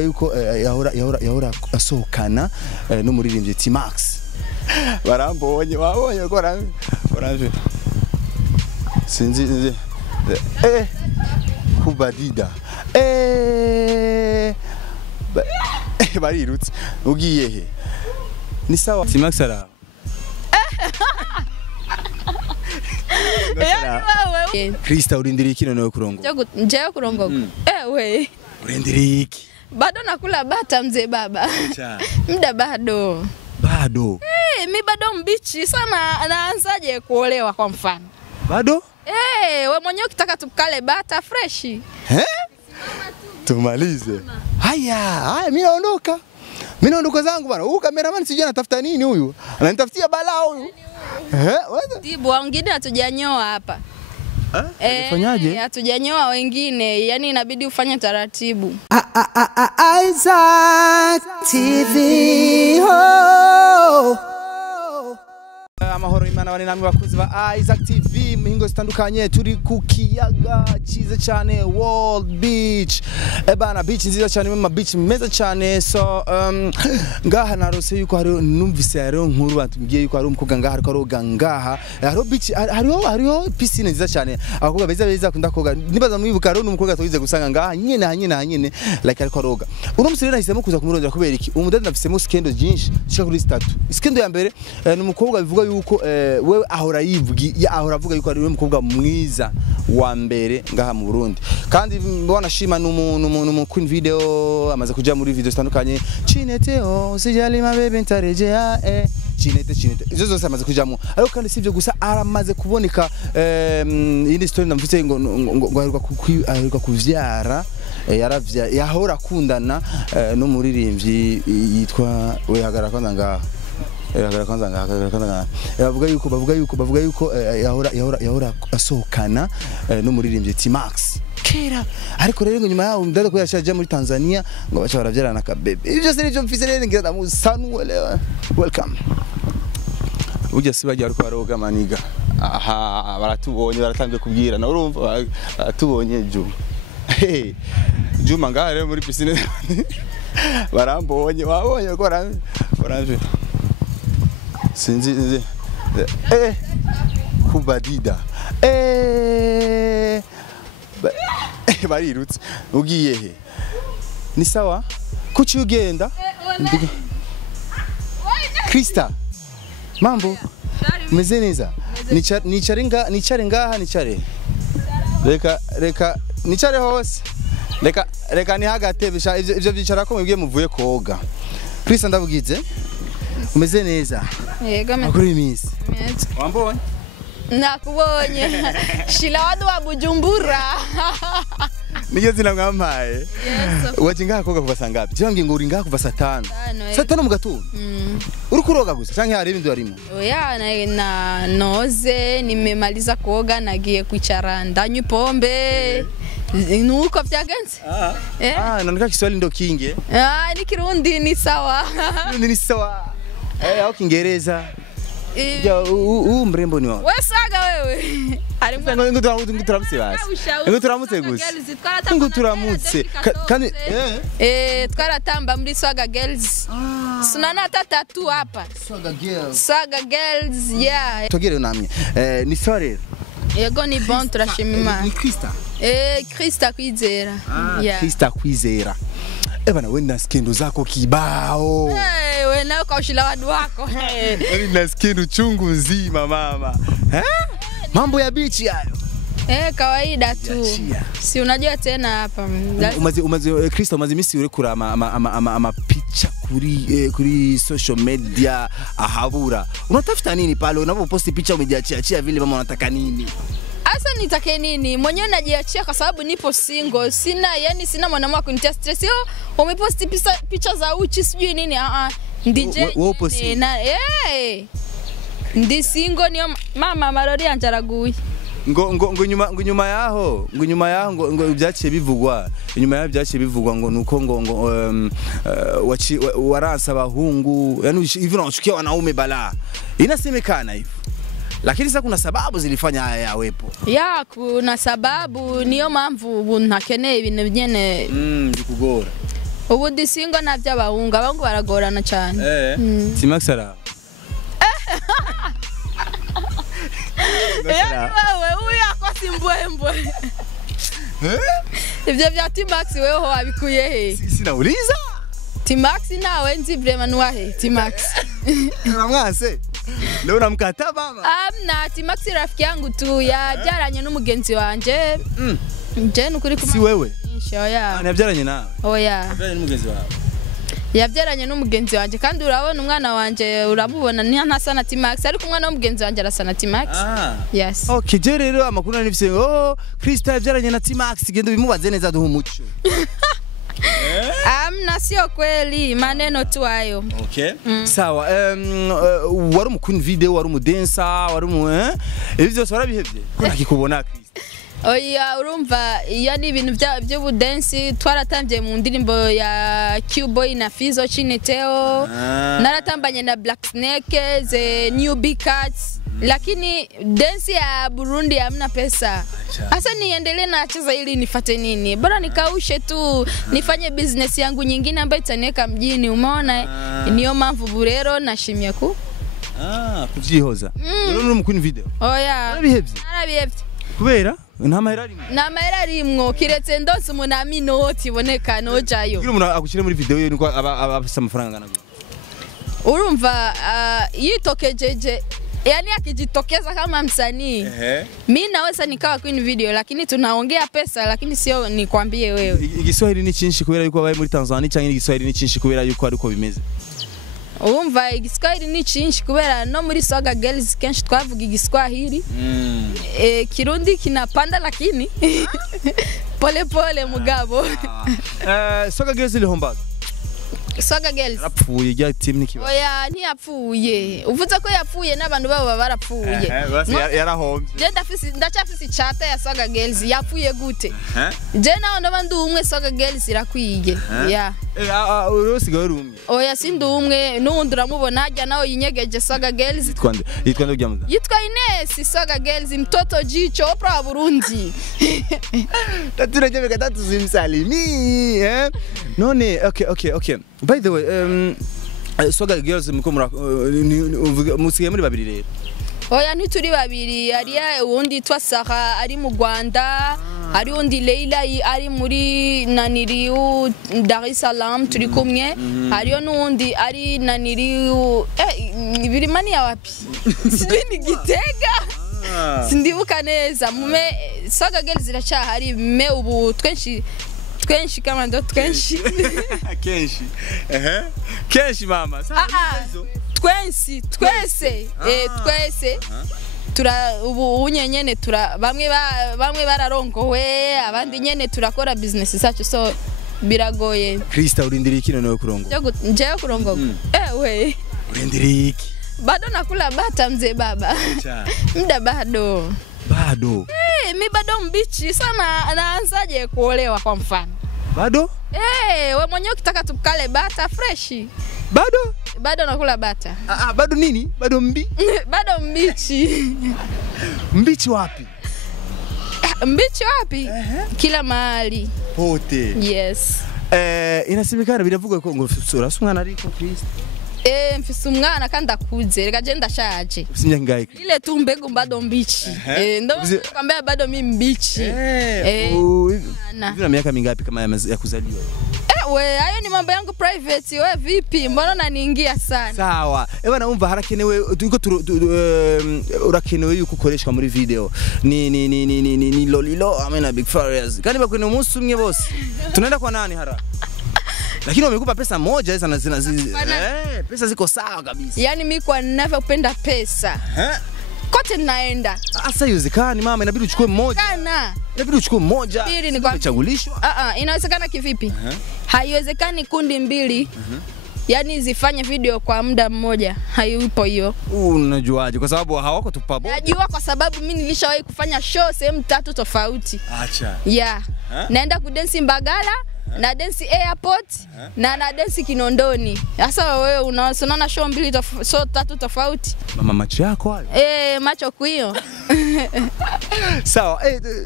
yuko yahora asohokana n'umuririmbyi T-Max barambonye wabonye ko baranje sinzi kubadida barirutse ugiye he ni sawa T-Max ara Krista urindiriye iki none kurongo nje kurongo we urindiriye iki bado nakula bata mzee baba muda bado mi bado mbichi sana naanzaje kuolewa kwa mfano bado wewe mwenyewe ukitaka tukale bata fresh tumalize haya mimi naondoka zangu bwana huyu cameraman sijui anatafuta nini huyu ananitafutia balaa huyu tibu wengine hatujanyoa hapa ufanyaje hatujanyoa wengine yani inabidi ufanye taratibu Isaac TV ho amahoro imana bane namwe bakuzi ba Isaac TV muhingo zitandukanye turi ku kiyaga cyiza cyane World Beach bana beach nziza cyane mu beach meza cyane so ngaha narose yuko hari numvise yaro nkuru batubwiye yuko hari umukobwa ngaha ariko aroga ngaha hari beach hariho piscine nziza cyane abakobwa beza kunda koga nibaza mwibuka hari umukobwa twize gusanga ngaha nyine like ariko aroga uno musire nahisemo kuza kumurondera kubera iki umudada nafisemo skendo jinshi shaka kuri statu skendo ya mbere ni umukobwa bivuga yuko wewe ahora avuga yuko ari we mukobwa mwiza wa mbere ngaha mu Burundi kandi wanashima n'umuntu Queen Video amaze kuja muri video zitandukanye Chineteo sijali mabebe ntarejea Chinete izo zose amaze kujamo ariko kandi sivyo gusa aramaze kuboneka indi story ndamvise ngo aheruka kuvyara yahora akundana n'umuririmbyi yitwa we hagara kwanza ngaha bavuga yuko yahora asohokana n'umuririmbyi T-Max kera ariko rero nyuma yaho ndada ko yashaje muri Tanzania ngo bacha baravyarana ka bebe ibyo se nivyo mfise rero ngira ndamusanu lewa welcome ujya sibajya ariko baroga maniga aha baratubonye baratangiye kubwira na urumva baratubonye Juma ngaha rero muri piscine barambonye wabonye ko baranje sinzi kubadida barirutse ugiye he ni sawa kuki ugenda Krista mambo meze neza nicare ngaha reka nicare hose reka ni hagatebe ivyo bicara ko mubwiye muvuye koga Krista ndavugize umeze neza yego makuru iminsi wambonye nakubonye shila wadu wa Bujumbura niyo zina mwampaye waje ngaha koga kuva sangapi cyangwa ngo uri ngaha kuva saa 5 saa 5 mu gatondo uri kuroga gusa cyangwa hari ibindi warimo oya na noze nimemaliza koga nagiye kwicara ndanywa pombe nuko vyagenze nanika Kiswahili ndo kinge ni Kirundi ni sawa au Kiingereza mrembo ni wao wewe saga wewe ngo turamutse basi ngo turamutse gusa ngo turamutse kandi twaratamba muri Swaga Girls sunana tatatu hapa Swaga Girls yeah togere namye ni sore yego ni bon turashimima ni Krista Krista kwizera yeah Krista kwizera bana wenda skendo zako kibao wewe nao kaushila wadu wako na skendo chungu nzima mama mambo ya beach hayo kawaida tu si unajua tena hapa Krista misi uri kura ama picha kuri social media ahabura unatafuta nini pale unapoposti picha umejiachia vile mama unataka nini asa nitake nini mwenyewe najiachia kwa sababu nipo single sina mwanamke wa kunitia stress umeposti picha za uchi sijui nini DJ na ndi single ni mama marori anjaraguye ngo nyuma yaho ngo byaciye bivugwa inyuma yaho byaciye bivugwa ngo nuko ngo waransa abahungu yani hivi unashukia wanaume balaa inasemekana hivyo lakini sasa kuna sababu zilifanya haya yawepo kuna sababu niyo mpamvu ntakeneye ibintu byene bikugora ubu disingo navyo abahungu baragorana cyane. T-Max ara. Wewe uyakosi mbwembwe. Ivyo vya T-Max wewe ho wabikuye he? Sinauliza. T-Max nawe nzi vraiment nuwahe T-Max. Namwase. Leo namkata mama. Na T-Max rafiki yangu tu yabyaranye n'umugenzi wanje. Je nukuri Si wewe. Oya. Yabyaranye nawe. Oya. Yabyaranye n'umugenzi wawe. Yabyaranye n'umugenzi wanje kandi urabona umwana wanje uramubona ni ntasa na T-Max ariko umwana w'umugenzi wanje arasa na T-Max. Yes. Okay, je rero amakuru nifise Krista yabyaranye na T-Max genda bimubaze neza duha umuco. Na sio kweli maneno tu hayo. Okay. Sawa. Wari umukuni video, wari umudensa, wari ibi byose warabihevye. Nakikubona Krista. Oya urumva yani ibintu byo dance twaratambiye mu ndirimbo ya Q-Boy na Fizo Chineteo. Naratambanye na Black Snake, the New Big Cats. Lakini dance ya Burundi hamna pesa. Hasa niendelee na cheza ili nifate nini? Bora nikaushe tu nifanye business yangu nyingine ambayo itaniweka mjini. Umeona? Niyo mpamvu rero nashimye ku. Kujihoza. Rero umukuni video. Oya. Arabihevye. Kubera Nta mahera rimwo kiretse ndose umuntu aminoti iboneka nojayo. Kugira umuntu agushyire muri video ye nuko abafise amafaranga ngana. Urumva yitokejeje yani akijitokeza kama msanii. Mimi naweza nikawa kwenye video lakini tunaongea pesa lakini sio nikwambie wewe. Igiswahili ni cyinshi kubera yuko abaye muri Tanzania cyangwa igiswahili ni cyinshi kubera yuko ariko bimeze. Urumva igiswahili ni cyinshi kubera no muri Swaga Girls kenshi twavuga igiswahili. Kirundi kinapanda lakini pole pole mugabo. Swaga Girls ilihombaga. Swaga Girls yapfuye ya team nikiba. Oya ntiyapfuye. Uvuze ko yapfuye n'abantu babo barapfuye. Yarahombye. Je ndacafise chata ya Swaga Girls yapfuye gute? Je naho ndabandi umwe Swaga Girls irakwiye. Ya. Urosigaye rumwe. Oya sindi umwe n'undi uramubona ajya naho yinyegeje Swaga Girls. Yitwa ndogyamuza. Yitwa Ines Swaga Girls mtoto jicho opera Burundi. Taturajye gatatu zimsalimi none okay. By the way, Swaga Girls mukomura musigaye muri babiri rero. Oya ntituri babiri ariya undi twa Sara ari mu Rwanda ari undi Leila ari muri Naniriu Dar es Salaam turi kumwe ariyo nundi ari Naniriu birimani ya wapi sibindi Gitega sindibuka neza mume Swaga Girls ziracyahari me ubu twenshi kama ndo twenshi kenshi mama twese tura ubu unyenyene tura bamwe bararongowe abandi nyene turakora business zacu so biragoye. Krista urindiriye iki none kurongo? Njewe kurongo. We urindiriye iki? Bado nakula bata mzee baba. Muda bado. Mi bado mbichi sana naanzaje kuolewa kwa mfano. Bado? Wewe mwenyewe ukitaka tukale bata fresh. Bado nakula bata. Bado nini? Bado Bado mbichi. Mbichi wapi? Mbichi wapi? Kila mahali. Pote. Yes. Inasemekana biravuga ko ngo urasa umwana ariko Krista. Mfise umwana kandi akuze reka je ndashaje. Usimya ngaye. Ile tu mbegu bado mbichi. Ndo kwambia bado mimi mbichi. Una miaka mingapi kama ya kuzaliwa? We hayo ni mambo yangu private. We vipi? Mbona unaniingia sana? Sawa. Bana umva harakenewe tuko urakenewe yuko ukoreshwa muri video. Ni Lolilo amena Big Farious. Kandi bakwene umunsi umwe bose. Tunaenda kwa nani hara? Lakini wamekupa pesa moja sana pesa ziko sawa kabisa. Yani mimi kwa ninavyopenda pesa. Kote naenda. Asa yuzikani mama inabidi uchukue mmoja. Inabidi uchukue mmoja. Mbili ni kwa kuchagulishwa. Inawezekana kivipi? Haiwezekani kundi mbili. Yani zifanye video kwa muda mmoja. Hayupo hiyo. Unajuaje? Kwa sababu hawako tu pamoja. Najua kwa sababu mimi nilishawahi kufanya show sehemu 3 tofauti. Acha. Yeah. Naenda kudensi Mbagala, na dance airport na dance Kinondoni. Sasa wewe unaona show mbili so tatu tofauti. Mama macho yako hayo. Macho kuio. Sawa,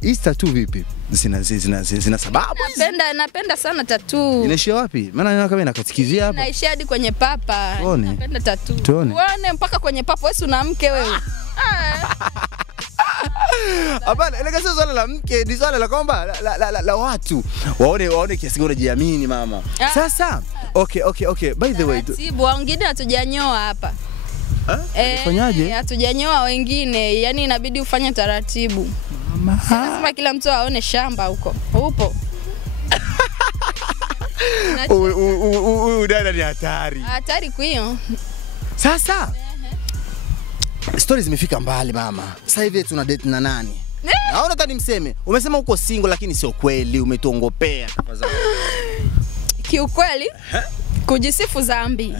hii tattoo vipi? Zina sababu? Napenda sana tattoo. Inaishia wapi? Maana naona kama inakatikizia hapa. Naishia hadi kwenye papa. Napenda tattoo. Uone mpaka kwenye papa, wewe una mke wewe. Hapana, ile kesi swala la mke ni swala la kwamba la watu waone kiasi gani unajiamini mama. Sasa okay, by the way, tibu wengine hatujanyoa hapa. Fanyaje? Hatujanyoa wengine, yani inabidi ufanye taratibu. Mama. Lazima kila mtu aone shamba huko. Upo. Dada ni hatari. Hatari kuio. Sasa stories zimefika mbali mama. Sasa hivi tuna date na nani? Naona tani mseme. Umesema uko single lakini sio kweli, umetongopea tafadhali. Kiukweli? Kujisifu dhambi.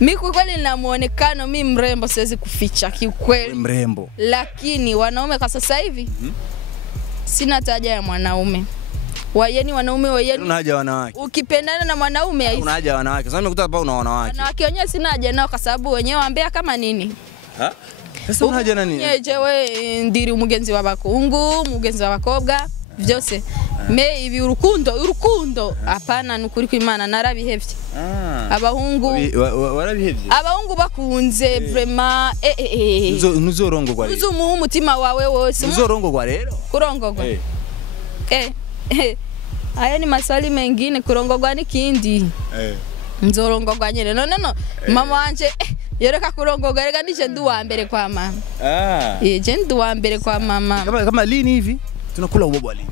Mimi kwa kweli nina muonekano mimi mrembo, siwezi kuficha kiukweli. Mrembo. Lakini wanaume kwa sasa hivi sina taja ya mwanaume. Yaani wanaume una haja wanawake. Ukipendana na mwanaume una haja wanawake. Sasa nimekuta hapa una wanawake. Wanawake wenyewe sina haja nao kwa sababu wenyewe waambia kama nini? Sasa una haja nani? Jewe ndiri umugenzi w'abakungu, umugenzi w'abakobwa, vyose. Me ibi urukundo apana nukuri kw'Imana narabihevye. Abahungu warabihevye. Abahungu bakunze vraiment nuzorongogwa rero. Uzumuha umutima wawe wose. Nuzorongogwa rero. Kurongogwa. Haya ni maswali mengine, kurongogwa ni kindi. Nzorongogwa nyene. No. Mama wanje yereka kurongogwa rega nije ndu wa mbere kwa mama. Je ndu wa mbere kwa mama. Kama lini hivi? Tunakula ubwabwa lini?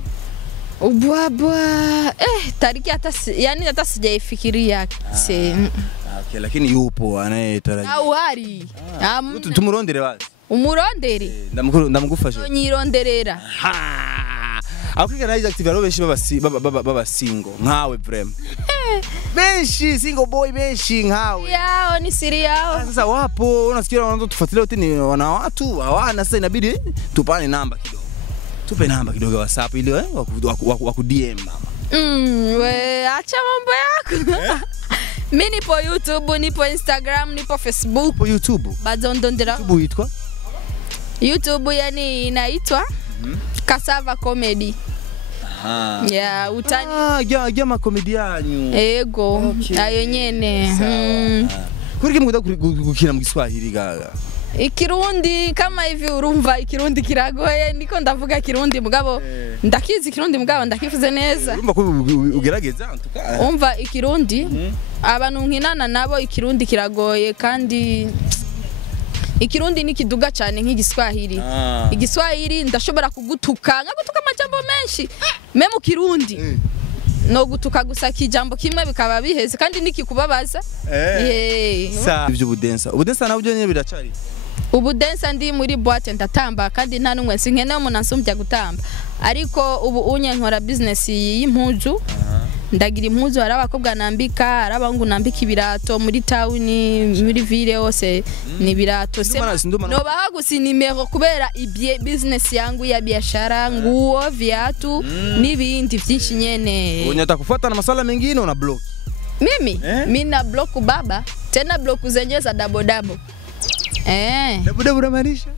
Ubwabwa tariki hata sijaifikiria. Okay, lakini yupo anayetarajia. Au hari. Tumurondere wazi. Umurondere. Ndamugufasha. Nyironderera. Afrika na active arobeshi baba single nkawe vrem. Benshi single boy benshi nkawe. Yao ni siri yao. Sasa wapo unasikia wanaanza tufuatilia wote ni wana watu hawana, sasa inabidi tupane namba kidogo. Tupe namba kidogo WhatsApp ili waku DM mama. We acha mambo yako. Mimi nipo YouTube, nipo Instagram, nipo Facebook. Nipo YouTube. Badondondera. YouTube itwa? YouTube yani inaitwa Cassava Comedy. Ya utani. Gama comedianyu. Ego. Ayo nyene. Kuriki muda gukina mu Giswahili gaga. Ikirundi kama hivi urumva ikirundi kiragoye niko ndavuga kirundi mugabo ndakizi kirundi mugabo ndakivuze neza. Urumva ko ugerageza ntuka. Umva ikirundi abantu nkinana nabo ikirundi kiragoye kandi ikirundi ni kiduga cyane nk'igiswahili. Igiswahili ndashobora kugutuka amajambo menshi meme kirundi. No gutuka gusa kijambo kimwe bikaba biheze kandi nikikubabaza. Sa ibyo ubudensa nabyo nyine biracari. Ubudensa ndi muri boîte ndatamba kandi nta numwe sinkene umuntu ansumbya gutamba. Ariko ubu unye nkora business y'impuzu. Ndagira impuzu hari abakobwa nambika, hari abahungu nambika ibirato muri town, muri ville yose ni birato. No bahagusi nimero kubera ibye business yangu ya biashara, nguo, viatu, n'ibindi byinshi nyene. Unyata kufuata na masala mengine una block. Mimi na block baba, tena block zenyewe za double. Double unamaanisha?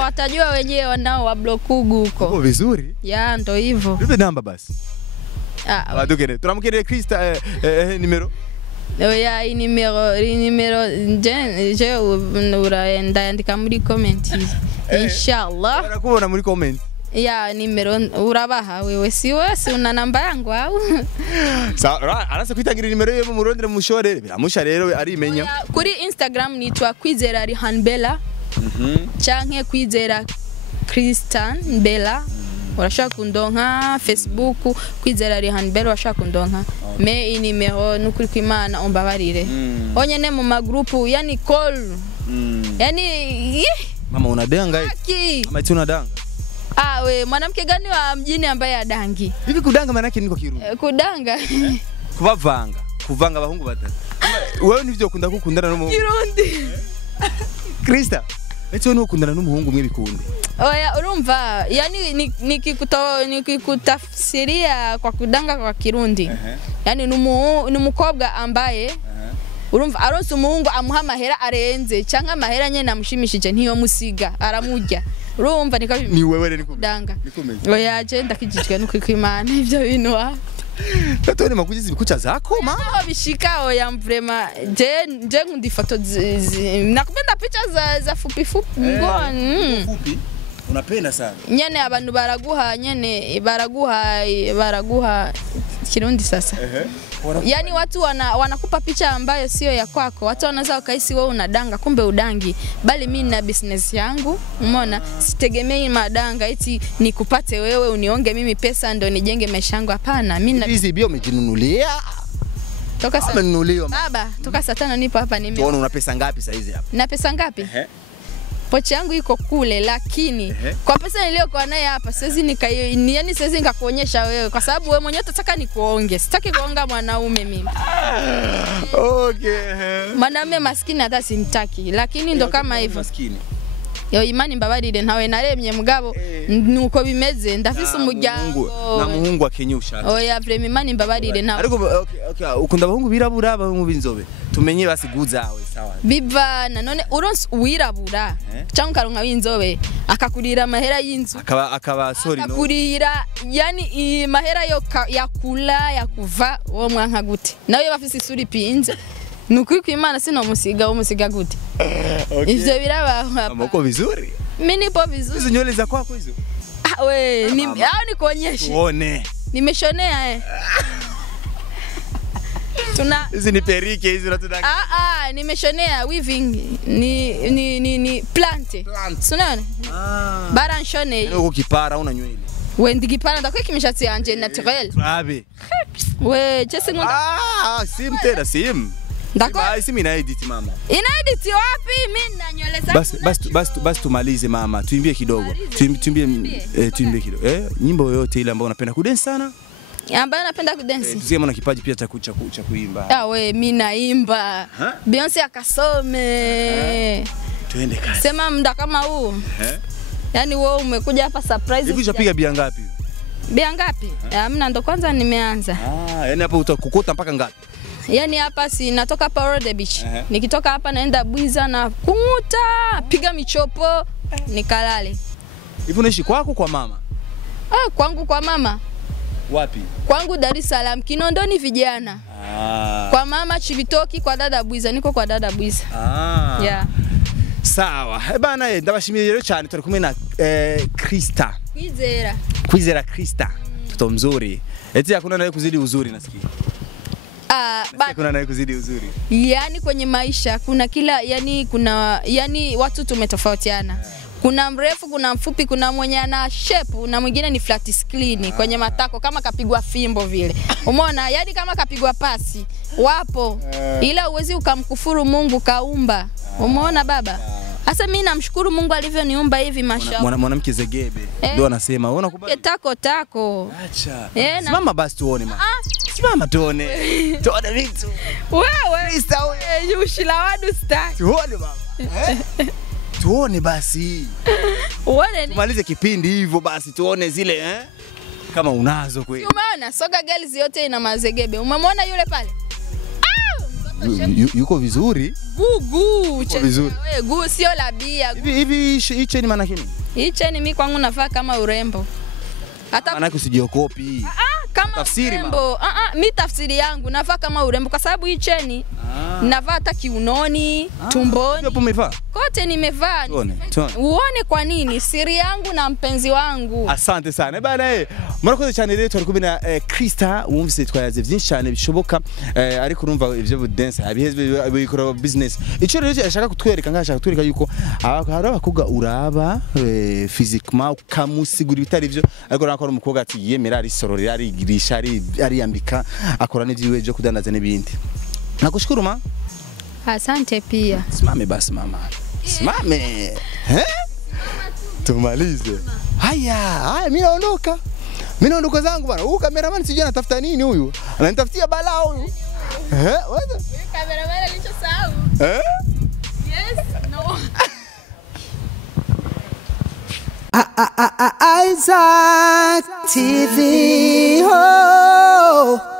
Watajua wenyewe wanao wa block huko. Uko vizuri? Ya ndo hivyo. Nipe namba basi. Wadukere. Turamukere Krista nimero. Oya nimero je ndaandika muri comment. Inshallah. Barakubona muri comment. Ya nimero urabaha wewe si una namba yangu au? Sawa, arasa kwitangira nimero yewe murondere mushore biramusha rero arimenya. Kuri Instagram nitwa Kwizera Rihanbella. Canke Kwizera Christian Bella. Urashaka kundonka Facebook Kwizera Rihanbella urashaka kundonka. Me inimero nukuri kw'Imana ombabarire. Onyene mu magrupu yani call. Yani mama unadanga hivi. Mama eti unadanga. We mwanamke gani wa mjini ambaye adangi? Hivi kudanga maana yake niko Kirundi. Kudanga. Kuvanga abahungu batatu. Wewe nivyo ukunda kukundana no mu Kirundi. Krista. eti wewe ukundana n'umuhungu mwe bikunde Oya urumva yani nikikutafsiria kwa kudanga kwa Kirundi yani numukobwa ambaye urumva aronse umuhungu amuha amahera arenze cyangwa amahera nyene namushimishije ntiyo musiga aramurya urumva niko ni wewe rero danga oya je ndakijijwe no kwimana ivyo bintu wa Tatone makujizi bikucha zako mama aho bishika oya mvrema je ngundi foto nakupenda picha za fupi fupi fupi unapenda sana nyene abantu baraguha Kirundi sasa yani watu wanakupa picha ambayo sio ya kwako watu wanaweza wakaisi wewe unadanga kumbe udangi bali mimi na business yangu umeona sitegemei madanga eti nikupate wewe unionge mimi pesa ndo nijenge maisha yangu hapana mimi na hizi bio umejinunulia toka sasa amenunuliwa baba toka saa 5 nipo hapa mimi tuone una pesa ngapi saa hizi hapa na pesa ngapi pochi yangu iko kule lakini kwa pesa niliyokuwa naye hapa siwezi yani siwezi nikakuonyesha wewe kwa sababu wewe mwenyewe utataka nikuonge sitaki kuonga mwanaume mimi okay mwanaume maskini hata simtaki lakini ndo kama hivyo maskini yo imani mbabarire ntawe naremye mugabo nuko bimeze ndafise umuryango na muhungu akenyusha oya vrema imani mbabarire nawe ariko okay ukunda abahungu birabura abahungu b'inzobe tumenye basiguzawe sawa bivana none uronse uwirabura cyangwa karonka w'inzobe akakurira amahera y'inzu akaba sorry no akakurira yani mahera yo yakula yakuva wo mwanka gute nawe bafise isuri pinze nuko kwimana sino musiga gute ivyo birabaho amoko vizuri mimi nipo vizuri hizo nywele za kwako hizo we nikuonyeshe uone nimeshonea tuna hizi ni perike hizi unataka nimeshonea weaving ni plante unaona bara nshone uko kipara una nywele we ndigipara ndakwe kimishatsi yanje naturel abe we chese ngunda sim tena sim ndako sim ina edit mama ina edit wapi mimi na nywele zangu basi tumalize mama tuimbie kidogo tuimbie kidogo nyimbo yoyote ile ambayo unapenda kudance sana ambayo napenda kudance tuseme una kipaji pia cha kuimba we mimi naimba Beyonce akasome tuende kazi sema muda kama huu yani wewe umekuja hapa surprise hivi unapiga bia ngapi hamna ndo kwanza nimeanza yani hapo utakukota mpaka ngapi yani hapa si natoka hapa Road Beach nikitoka hapa naenda Bwiza na kunguta piga michopo nikalale hivi unaishi kwako kwa mama kwangu kwa mama wapi kwangu Dar es Salaam Kinondoni vijana kwa mama Chivitoki kwa dada Bwiza niko kwa dada Bwiza yeah sawa bana ndabashimiye rero cyane turi kumwe na Krista Kwizera Krista mtoto mzuri eti hakuna naye kuzidi uzuri nasikia kuna naye kuzidi uzuri yani kwenye maisha kuna kila yani watu tumetofautiana kuna mrefu kuna mfupi kuna mwenye ana shape na mwingine ni flat screen kwenye matako kama kapigwa fimbo vile umeona yani kama kapigwa pasi wapo ila uwezi ukamkufuru Mungu kaumba umeona baba hasa mimi namshukuru Mungu alivyoniumba hivi mashallah mwanamke zegebe ndio anasema unaona kubali tako acha simama basi tuone mama simama tuone vitu wewe ushilawadu star tuone mama tuone basi uone tumalize kipindi hivyo basi tuone zile kama unazo kweli umeona soga girls yote ina mazegebe umemwona yule pale yuko vizuri gugu vizuri wewe sio la bia hivi hii cheni maana nini hii cheni mimi kwangu nafaa kama urembo hata maana usijiokopi kama tafsiri urembo mimi tafsiri yangu nafaa kama urembo kwa sababu hii cheni navaa hata kiunoni tumboni hapo umevaa kote nimevaa uone kwa nini siri yangu na mpenzi wangu asante sana bana murakoze cyane rero turi kumwe na Krista wumvise twayaze byinshi cyane bishoboka ariko urumva ivyo dance abihezwe bikora business ico rero ashaka kutwereka ngashaka kutwereka yuko hari abakobwa uraba physiquement ukamusigura bitari byo ariko nakora umukobwa ati yemera ari sororera ari girisha ari yambika akora n'ivyiwe byo kudandaza n'ibindi nakushukuru ma asante pia simame basi mama simame tumalize haya mimi naondoka zangu bwana huyu cameraman sijui anatafuta nini huyu ananitafutia balaa huyu cameraman alichosahau yes no Isaac TV. Oh.